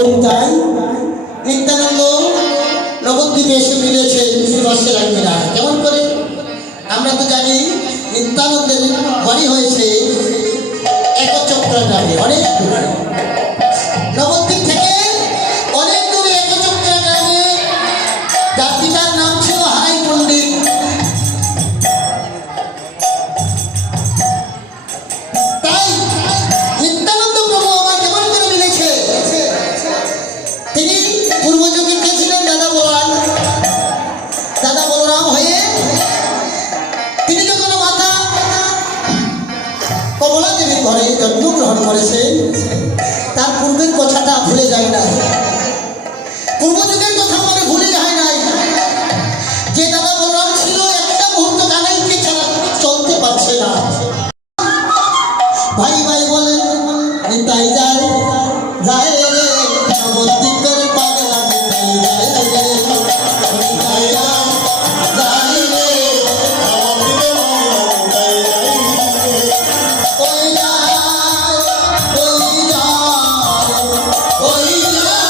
তাই নিত্যানন্দ নবদ্বীপে এসে মিলেছে রসের আঙ্গিনা। কেমন করে? আমরা তো জানি নিত্যানন্দের বাড়ি হয়েছে একচক্রা গ্রামে, অনেক দূরে। নবদ্বীপ থেকে অনেক দূরে একচক্রা গ্রামে, যার পিতার নাম ছিল হারাই পণ্ডিত। তাই নিত্যানন্দ প্রভু আমার কেমন করে মিলেছে? তিনি পূর্বযুগে কে ছিলেন? দাদা বলরাম হয়ে তিনি যখন মাতা কমলা দেবীর ঘরে জন্মগ্রহণ করেছেন, তার পূর্বের কথাটা ভুলে যায় না, পূর্বযুগের কথা মনে ভুলে যায় নাই। যে দাদা বলরাম ছিল একটা মুহূর্ত কানাইকে ছাড়া চলতে পারছে না। ভাই ভাই বলে নিতাই যায় যায় রে নবদ্বীপের পাগলা, নিতাই যায় রে নিতাই যায় যায় রে নবদ্বীপের পাগলা, নিতাই যায় রে। ওই যায় ওই যায় ওই যায় ওই যায়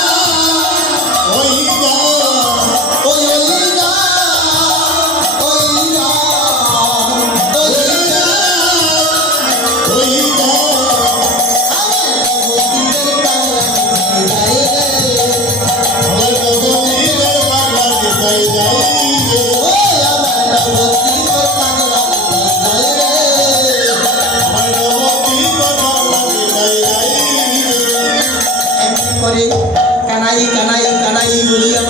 ওই ওই যায় ওই যায় ওই যায় কানাই কানাই কানাই বলিয়া